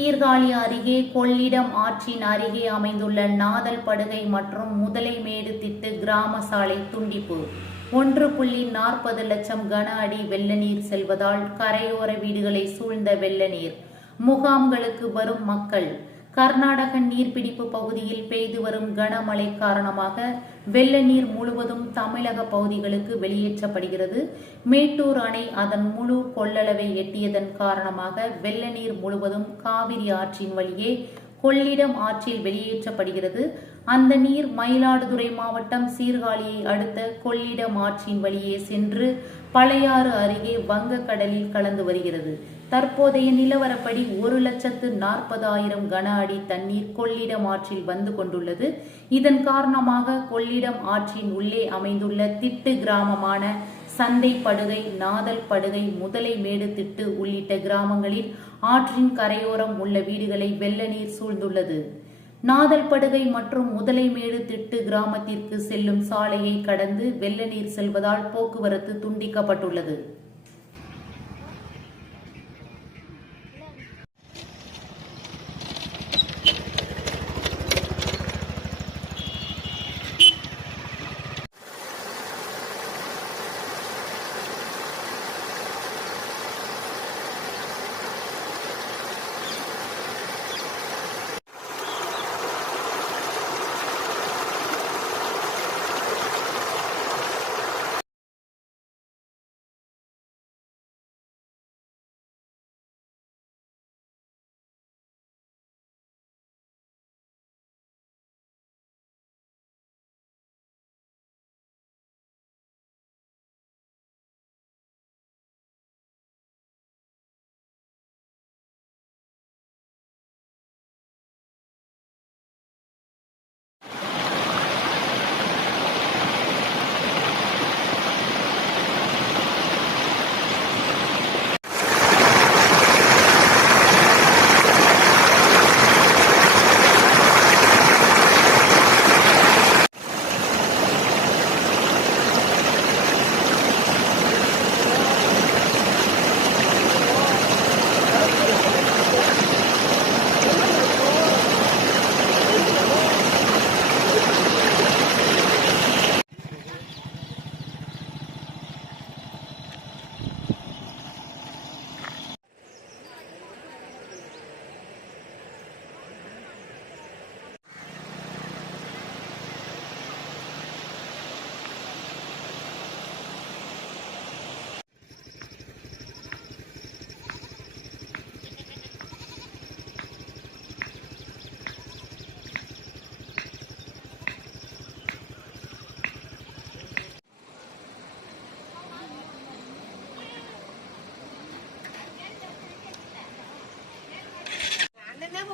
சீர்காழி அருகே கொள்ளிடம் ஆற்றின் அருகே அமைந்துள்ள நாதல் படுகை மற்றும் முதலைமேடு திட்டு கிராம சாலை துண்டிப்பு. ஒன்று புள்ளி நாற்பது லட்சம் கன அடி வெள்ள நீர் செல்வதால் கரையோர வீடுகளை சூழ்ந்த வெள்ள நீர். முகாம்களுக்கு வரும் மக்கள் கர்நாடக நீர்பிடிப்பு பகுதியில் பெய்து வரும் கனமழை காரணமாக வெள்ள நீர் முழுவதும் தமிழக பகுதிகளுக்கு வெளியேற்றப்படுகிறது. மேட்டூர் அணை அதன் முழு கொள்ளளவை எட்டியதன் காரணமாக வெள்ள நீர் முழுவதும் காவிரி ஆற்றின் வழியே கொள்ளிடம் ஆற்றில் வெளியேற்றப்படுகிறது. அந்த நீர் மயிலாடுதுறை மாவட்டம் சீர்காழியை அடுத்த கொள்ளிடம் ஆற்றின் வழியே சென்று பழையாறு அருகே வங்கக்கடலில் கலந்து வருகிறது. தற்போதைய நிலவரப்படி ஒரு லட்சத்து நாற்பதாயிரம் கன அடி தண்ணீர் கொள்ளிடம் ஆற்றில் வந்து கொண்டுள்ளது. இதன் காரணமாக கொள்ளிடம் ஆற்றின் உள்ளே அமைந்துள்ள திட்டு கிராமமான சந்தை படுகை நாதல் படுகை முதலை மேடு திட்டு உள்ளிட்ட கிராமங்களில் ஆற்றின் கரையோரம் உள்ள வீடுகளை வெள்ள நீர் சூழ்ந்துள்ளது. நாதல் படுகை மற்றும் முதலைமேடு திட்டு கிராமத்திற்கு செல்லும் சாலையை கடந்து வெள்ள நீர் செல்வதால் போக்குவரத்து துண்டிக்கப்பட்டுள்ளது.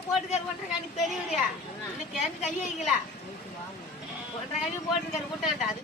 போட்டுக்காரு ஒன்றரை காணி பெரியவரியா இன்னும் கேட்டு கை வைக்கல. ஒன்றரை காணி போட்டுக்காரு கூட்டாண்டா அது